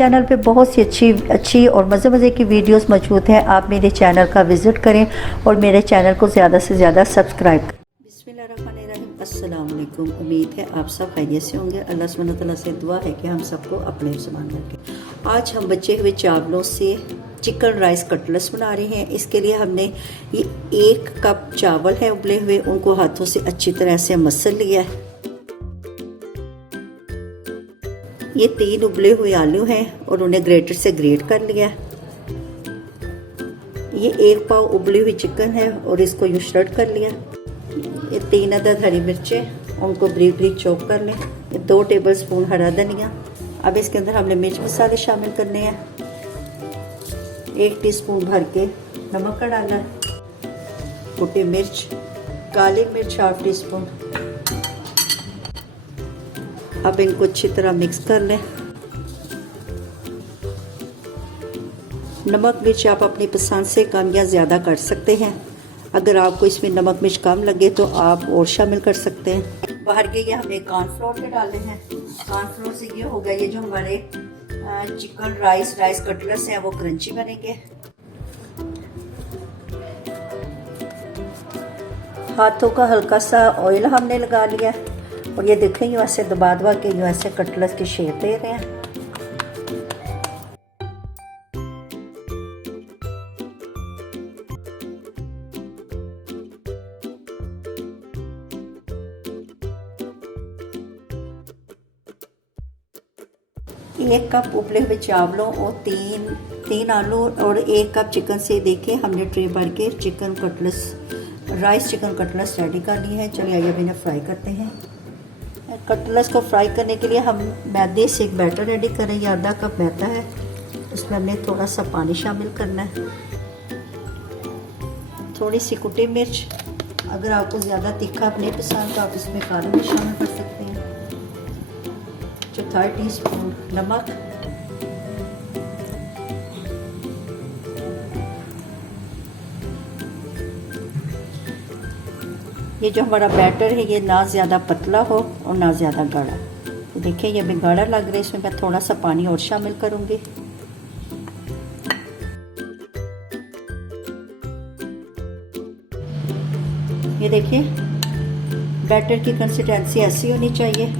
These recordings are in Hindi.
चैनल पे बहुत सी अच्छी और मज़े की वीडियोस मौजूद हैं। आप मेरे चैनल का विज़िट करें और मेरे चैनल को ज़्यादा से ज़्यादा सब्सक्राइब करें। बिस्मिल्लाहिर्रहमानिर्रहीम, अस्सलाम वालेकुम। उम्मीद है आप सब खैरियत से होंगे। अल्लाह सुब्हानहू तआला से दुआ है कि हम सबको अपने समान रखें। आज हम बचे हुए चावलों से चिकन राइस कटलेट्स बना रहे हैं। इसके लिए हमने ये 1 कप चावल है उबले हुए, उनको हाथों से अच्छी तरह से मसल लिया है। ये 3 उबले हुए आलू हैं और उन्हें ग्रेटर से ग्रेट कर लिया। ये 1 पाव उबली हुई चिकन है और इसको यूं श्रेड कर लिया। ये 3 अदद हरी मिर्चें, उनको बारीक बारीक चॉप कर लें। ये 2 टेबलस्पून हरा धनिया। अब इसके अंदर हमने मिर्च मसाले शामिल करने हैं। 1 टीस्पून भर के नमक का डालना है, कुटी मिर्च, काली मिर्च हाफ टीस्पून। अब इनको अच्छी तरह मिक्स कर लें। नमक मिर्च आप अपनी पसंद से कम या ज़्यादा कर सकते हैं। अगर आपको इसमें नमक मिर्च कम लगे तो आप और शामिल कर सकते हैं। बाहर के ये हमें कॉर्नफ्लोर के डालने हैं। कॉर्नफ्लोर से ये होगा, ये जो हमारे चिकन राइस कटलेट्स हैं वो क्रंची बनेंगे। हाथों का हल्का सा ऑयल हमने लगा लिया और ये देखें यूँ ऐसे दबा के यूँ ऐसे कटलेट्स की शेप दे रहे हैं। एक कप उबले हुए चावलों और 3 आलू और 1 कप चिकन से देखें हमने ट्रे भर के राइस चिकन कटलेट्स रेडी कर लिए हैं। चलिए आइए अब इन्हें फ्राई करते हैं। कटलेट्स को फ्राई करने के लिए हम मैदे से एक बैटर रेडी करें। ये आधा कप मैदा है, उसमें हमने थोड़ा सा पानी शामिल करना है, थोड़ी सी कुटी मिर्च। अगर आपको ज़्यादा तीखा नहीं पसंद तो आप इसमें काली मिर्च शामिल कर सकते हैं। 1/4 टीस्पून नमक, ये जो हमारा बैटर है ये ना ज़्यादा पतला हो और ना ज़्यादा गाढ़ा। तो देखिए ये भी गाढ़ा लग रहा है, इसमें मैं थोड़ा सा पानी और शामिल करूँगी। ये देखिए बैटर की कंसिस्टेंसी ऐसी होनी चाहिए।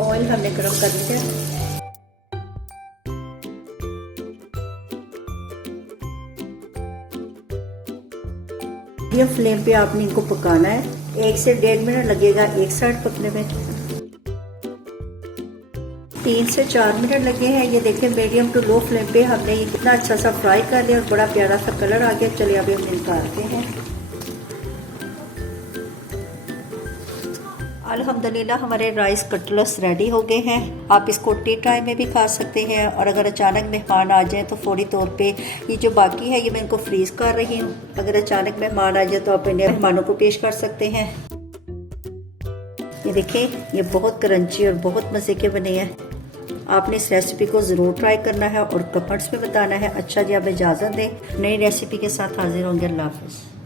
ऑयल हमने गरम कर लिया। मीडियम फ्लेम पे आपने इनको पकाना है। 1 से 1.5 मिनट लगेगा एक साइड पकने में। 3 से 4 मिनट लगे हैं। ये देखिए मीडियम टू लो फ्लेम पे हमने ये कितना अच्छा सा फ्राई कर लिया और बड़ा प्यारा सा कलर आ गया। चलिए अभी हम निकालते हैं। अल्हम्दुलिल्लाह हमारे राइस कटलेट्स रेडी हो गए हैं। आप इसको टी टाइम में भी खा सकते हैं और अगर अचानक मेहमान आ जाए तो फौरी तौर पे ये जो बाकी है ये मैं इनको फ्रीज़ कर रही हूँ। अगर अचानक मेहमान आ जाए तो आप इन्हें मेहमानों को पेश कर सकते हैं। ये देखिए ये बहुत क्रंची और बहुत मज़े के बने हैं। आपने इस रेसिपी को ज़रूर ट्राई करना है और कमेंट्स में बताना है। अच्छा जी, आप इजाज़त दें, नई रेसिपी के साथ हाजिर होंगे। अल्लाह हाफ़िज़।